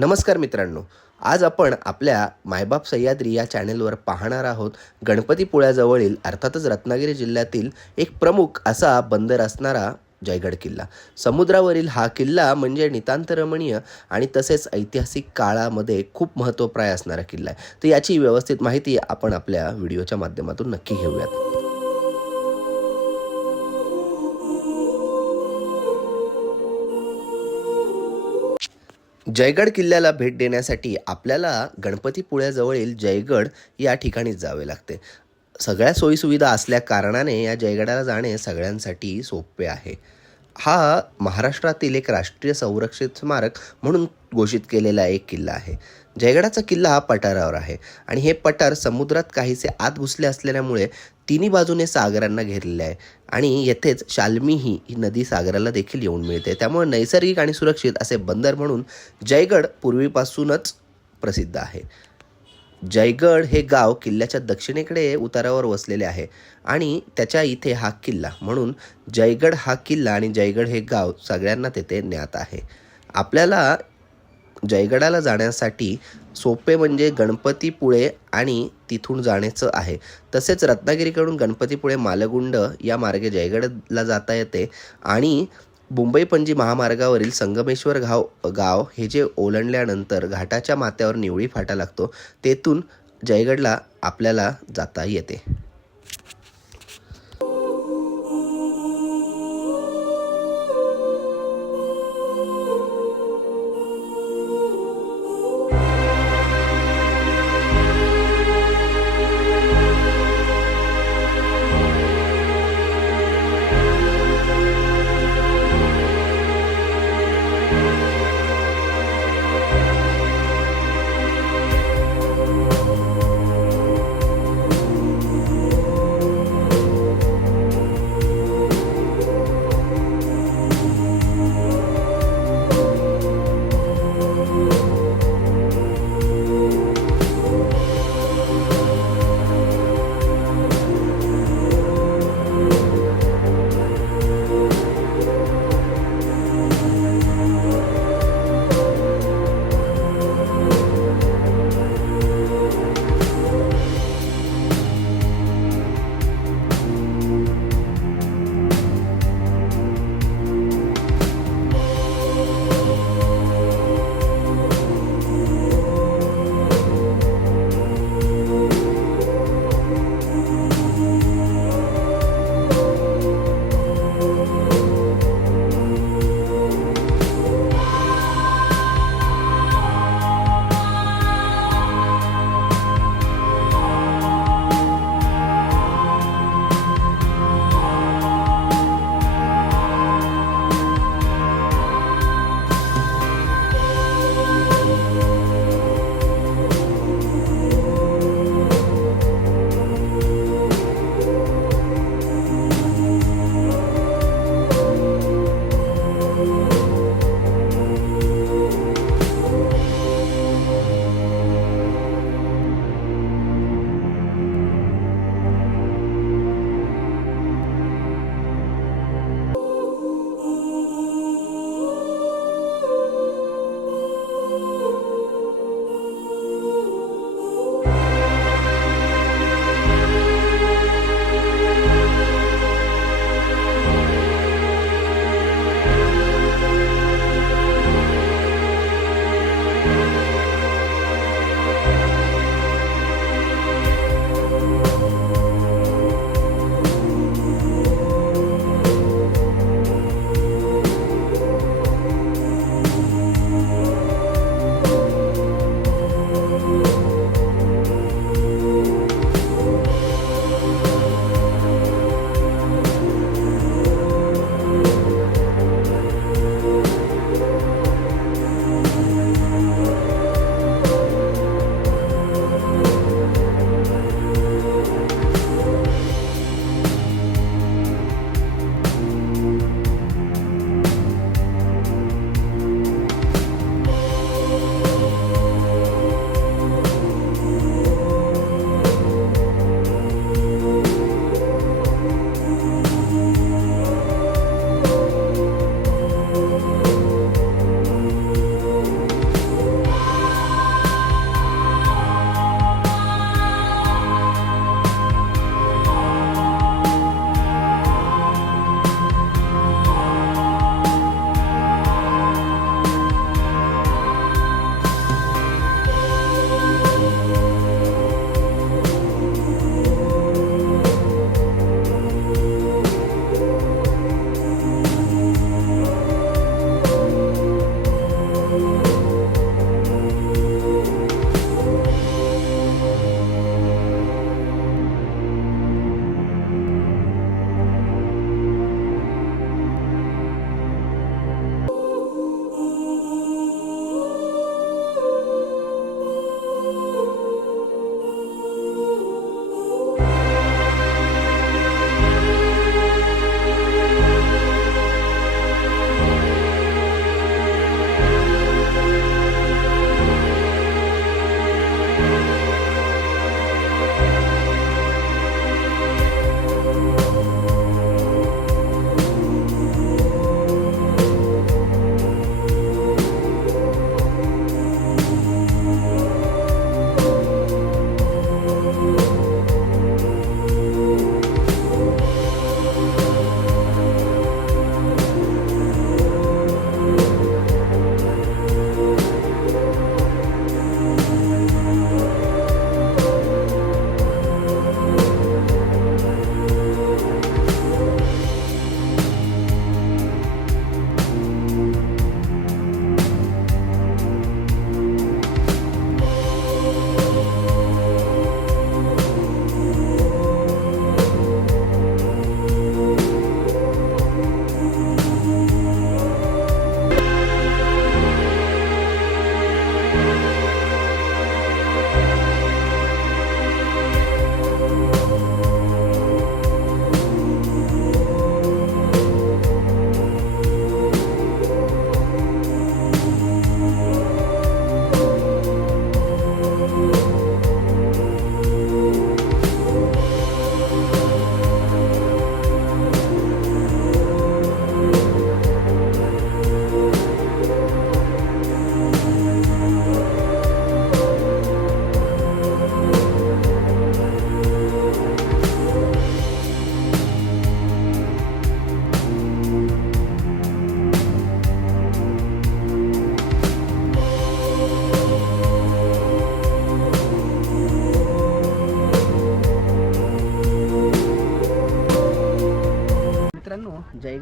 नमस्कार मित्रांनो आज आपण आपल्या मायबाप सह्याद्री या चॅनेलवर पाहणार आहोत गणपतीपुळ्याजवळील अर्थातच रत्नागिरी जिल्ह्यातील एक प्रमुख असा बंदर असणारा जयगड किल्ला. समुद्रावरील हा किल्ला म्हणजे नितांत रमणीय आणि तसेच ऐतिहासिक काळामध्ये खूप महत्त्वप्राय असणारा किल्ला आहे. तर याची व्यवस्थित माहिती आपण आपल्या व्हिडिओच्या माध्यमातून नक्की घेऊयात. जयगड किल्ल्याला भेट देण्यासाठी आपल्याला गणपतीपुळ्याजवळील जयगड या ठिकाणीच जावे लागते. सगळ्या सोयीसुविधा असल्या कारणाने या जयगडाला जाणे सगळ्यांसाठी सोपे आहे. हा महाराष्ट्रातील एक राष्ट्रीय संरक्षित स्मारक म्हणून घोषित केलेला एक किल्ला आहे. जयगडाचा किल्ला हा पठारावर आहे आणि हे पठार समुद्रात काहीसे आत घुसले असलेल्यामुळे तिन्ही बाजूने सागरांना घेरलेले आहे आणि येथेच शाल्मी ही ही नदी सागराला देखील येऊन मिळते. त्यामुळे नैसर्गिक आणि सुरक्षित असे बंदर म्हणून जयगड पूर्वीपासूनच प्रसिद्ध आहे. जयगड हे गाव किल्ल्याच्या दक्षिणेकडे उतारावर वसलेले आहे आणि त्याच्या इथे हा किल्ला. म्हणून जयगड हा किल्ला आणि जयगड हे गाव सगळ्यांना तेथे ज्ञात आहे. आपल्याला जयगडाला जाण्यासाठी सोपे म्हणजे गणपतीपुळे आणि तिथून जाण्याचं आहे. तसेच रत्नागिरीकडून गणपतीपुळे मालगुंड या मार्गे जयगडला जाता येते आणि मुंबई पणजी महामार्गावरील संगमेश्वर गाव गाव हे जे ओलांडल्यानंतर घाटाच्या माथ्यावर निवळी फाटा लागतो तेथून जयगडला आपल्याला जाता येते.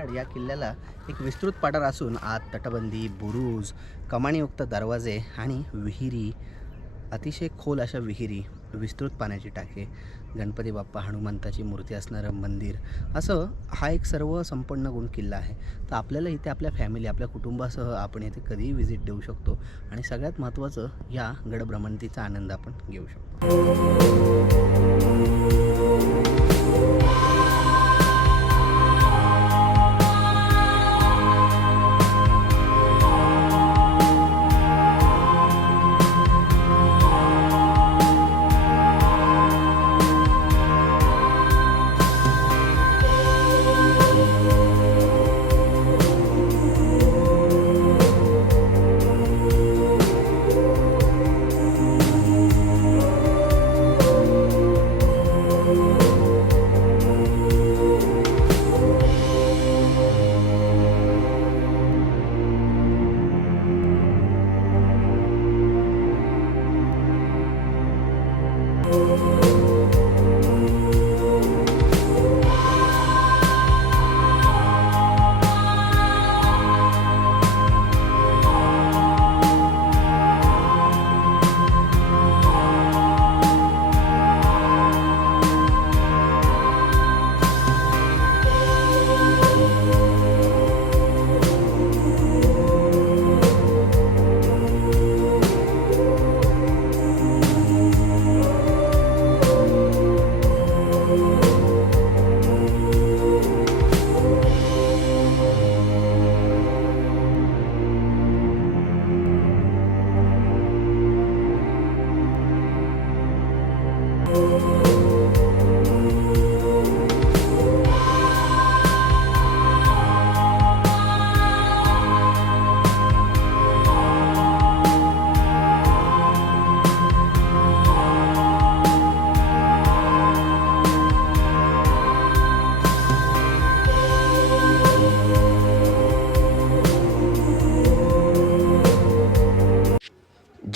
जयगड या किल्ल्याला एक विस्तृत पठार असून आत तटबंदी बुरुज कमाणीयुक्त दरवाजे आणि विहिरी अतिशय खोल अशा विहिरी विस्तृत पाण्याची टाके गणपती बाप्पा हनुमंताची मूर्ती असणारं मंदिर असं हा एक सर्व संपन्न गुण किल्ला आहे. तर आपल्याला इथे आपल्या फॅमिली आपल्या कुटुंबासह आपण इथे कधीही व्हिजिट देऊ शकतो आणि सगळ्यात महत्त्वाचं या गडभ्रमंतीचा आनंद आपण घेऊ शकतो.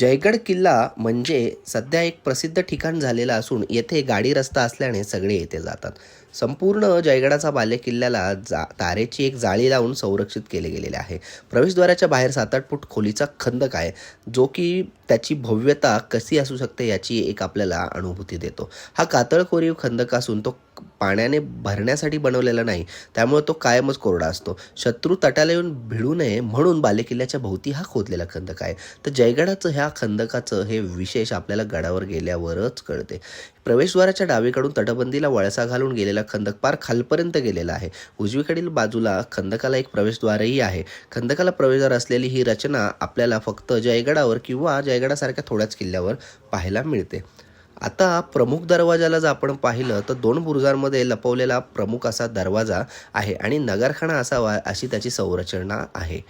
जयगड किल्ला म्हणजे सध्या एक प्रसिद्ध ठिकाण झालेला असून येथे गाडी रस्ता असल्याने सगळे येथे जातात. संपूर्ण जयगडाचा बालेकिल्ल्याला जा तारेची एक जाळी लावून संरक्षित केले गेलेले आहे. प्रवेशद्वाराच्या बाहेर सात आठ फूट खोलीचा खंदक आहे जो की त्याची भव्यता कशी असू शकते याची एक आपल्याला अनुभूती देतो. हा कातळ कोरीव खंदक असून तो पाण्याने भरण्यासाठी बनवलेला नाही. त्यामुळे तो कायमच कोरडा असतो. शत्रू तटाला येऊन भिडू नये म्हणून बालेकिल्ल्याच्या भोवती हा खोदलेला खंदक आहे. तर जयगडाचं ह्या खंदकाचं हे विशेष आपल्याला गडावर गेल्यावरच कळते. प्रवेशद्वाराच्या डावीकडून तटबंदीला वळसा घालून गेलेला खंदक पार खालपर्यंत गेलेला आहे. उजवीकडील बाजूला खंदकाला एक प्रवेशद्वारही आहे. खंदकाला प्रवेशद्वार असलेली ही रचना आपल्याला फक्त जयगडावर किंवा जयगडासारख्या थोड्याच किल्ल्यावर पाहायला मिळते. आता प्रमुख दरवाजाला जर आपण पाहिलं तर दोन बुरुजांमध्ये लपवलेला प्रमुख असा दरवाजा आहे आणि नगरखाना असावा अशी त्याची संरचना आहे.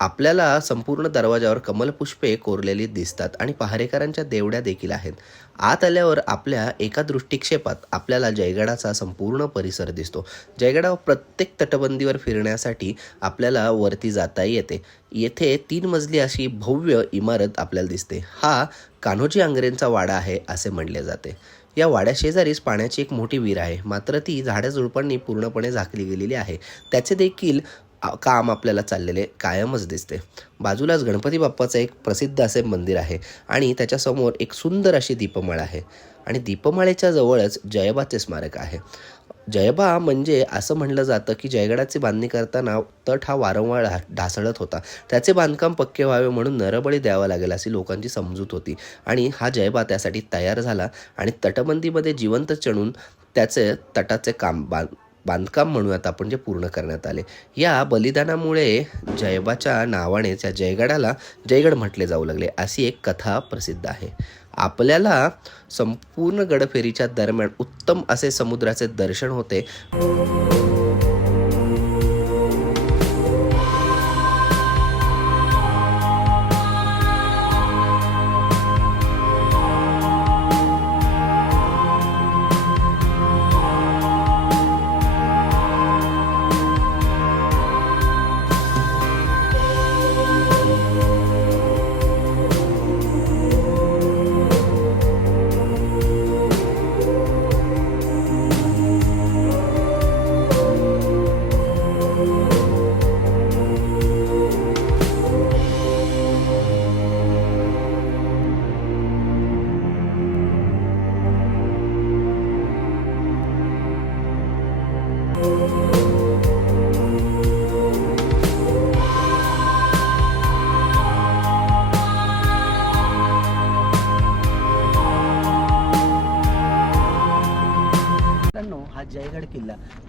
आपल्याला संपूर्ण दरवाजावर कमलपुष्पे कोरलेली दिसतात आणि पहारेकरांच्या देवड्या देखील आहेत. आत आल्यावर आपल्या एका दृष्टिक्षेपात आपल्याला जयगडाचा संपूर्ण परिसर दिसतो. जयगडावर प्रत्येक तटबंदीवर फिरण्यासाठी आपल्याला वरती जाता येते. येथे तीन मजली अशी भव्य इमारत आपल्याला दिसते. हा कान्होजी आंग्रेंचा वाडा आहे असे म्हणले जाते. या वाड्याशेजारीच पाण्याची एक मोठी विहीर आहे. मात्र ती झाडाझुडपांनी पूर्णपणे झाकली गेलेली आहे. त्याचे देखील काम आपल्याला चाललेले कायमच दिसते. बाजूलाच गणपती बाप्पाचं एक प्रसिद्ध असे मंदिर आहे आणि त्याच्यासमोर एक सुंदर अशी दीपमाळ आहे. आणि दीपमाळेच्या जवळच जयबाचे स्मारक आहे. जयबा म्हणजे असं म्हणलं जातं की जयगडाची बांधणी करताना तट हा वारंवार ढा ढासळत होता. त्याचे बांधकाम पक्के व्हावे म्हणून नरबळी द्यावा लागेल अशी लोकांची समजूत होती. आणि हा जयबा त्यासाठी तयार झाला आणि तटबंदीमध्ये जिवंत चढून त्याचे तटाचे काम बांध बांधकाम म्हणूयात आपण जे पूर्ण करण्यात आले. या बलिदानामुळे जयबाच्या नावानेच या जयगडाला जयगड म्हटले जाऊ लागले. अशी एक कथा प्रसिद्ध आहे. आपल्याला संपूर्ण गडफेरीच्या दरम्यान उत्तम असे समुद्राचे दर्शन होते.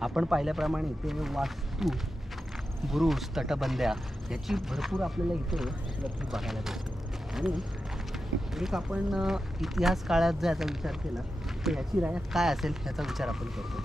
आपण पाहिल्याप्रमाणे इथे वास्तू बुरुज तटबंद्या याची भरपूर आपल्याला इथे उपलब्धी बघायला मिळते आणि एक आपण इतिहास काळात जर याचा विचार केला तर याची राया काय असेल याचा विचार आपण करतो.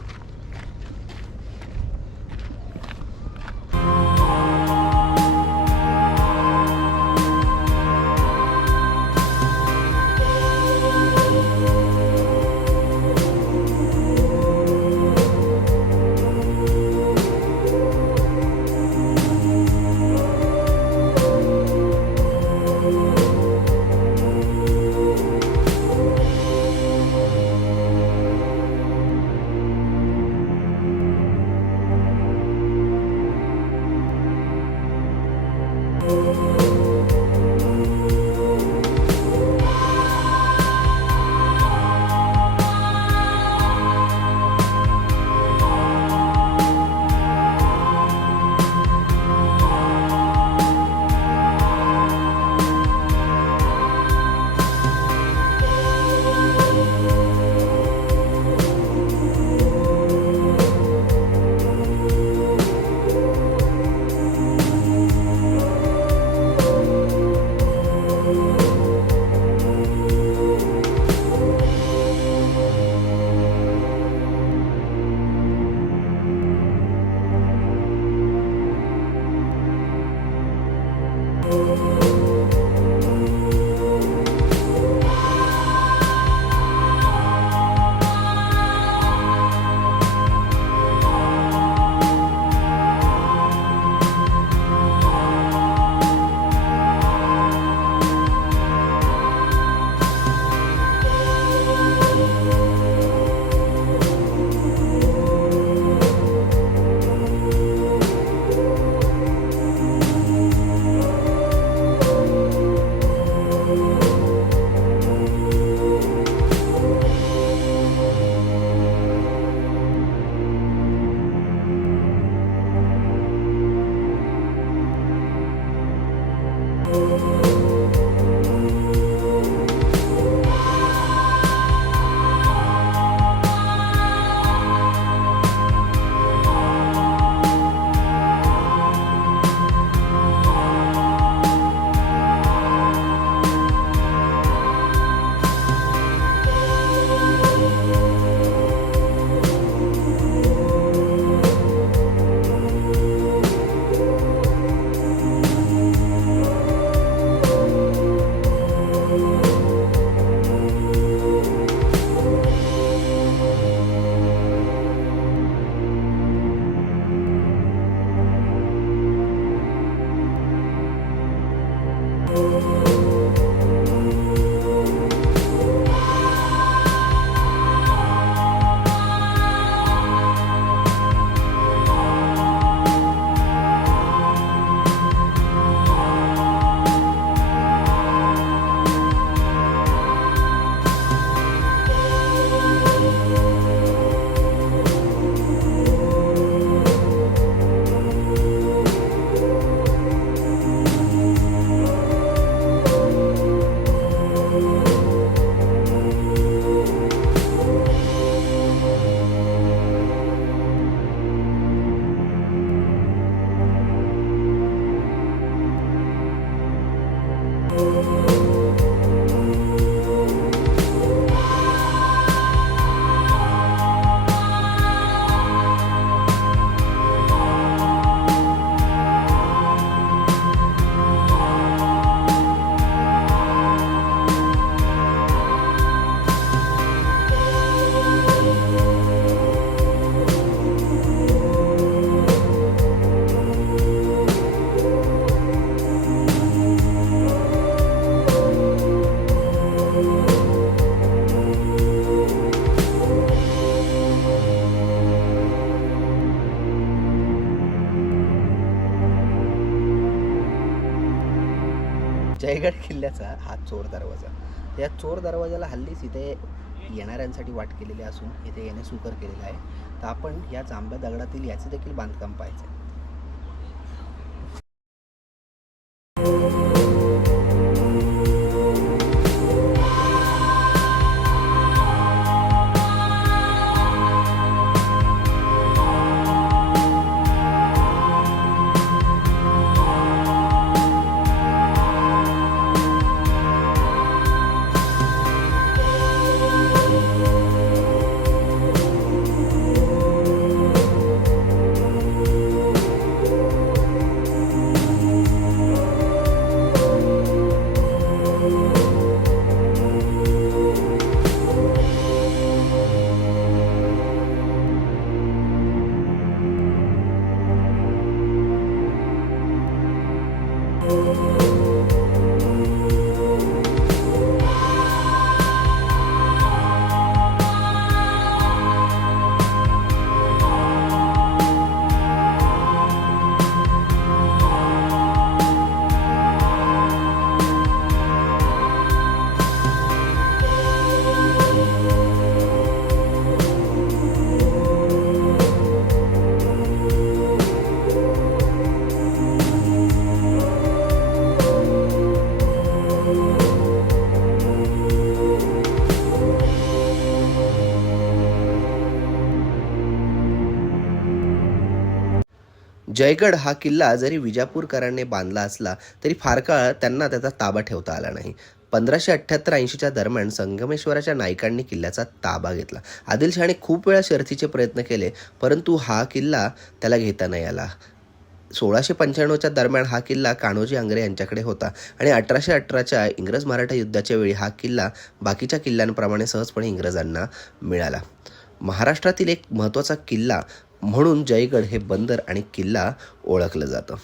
चोर दरवाजा या चोर दरवाजाला हल्लीच इथे येणाऱ्यांसाठी वाट केलेली असून इथे येणे सुकर केलेलं आहे तर आपण या जांभ्या दगडातील याचे देखील बांधकाम पाहायचं आहे. जयगड हा किल्ला जरी विजापूरकरांनी बांधला असला तरी फार काळ त्यांना त्याचा ताबा ठेवता आला नाही. पंधराशे अठ्ठ्याहत्तर ऐंशीच्या दरम्यान संगमेश्वराच्या नायकांनी किल्ल्याचा ताबा घेतला. आदिलशहाने खूप वेळा शर्थीचे प्रयत्न केले परंतु हा किल्ला त्याला घेता नाही आला. सोळाशे पंच्याण्णवच्या दरम्यान हा किल्ला कान्होजी आंग्रे यांच्याकडे होता आणि अठराशे अठराच्या इंग्रज मराठा युद्धाच्या वेळी हा किल्ला बाकीच्या किल्ल्यांप्रमाणे सहजपणे इंग्रजांना मिळाला. महाराष्ट्रातील एक महत्त्वाचा किल्ला म्हणून जयगड हे बंदर आणि किल्ला ओळखलं जातं.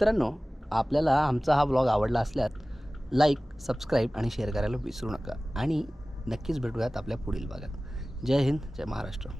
मित्रांनो आपल्याला आमचा हा ब्लॉग आवडला असल्यास लाईक सबस्क्राईब आणि शेअर करायला विसरू नका. आणि नक्कीच भेटूयात आपल्या पुढील भागात. जय हिंद जय महाराष्ट्र.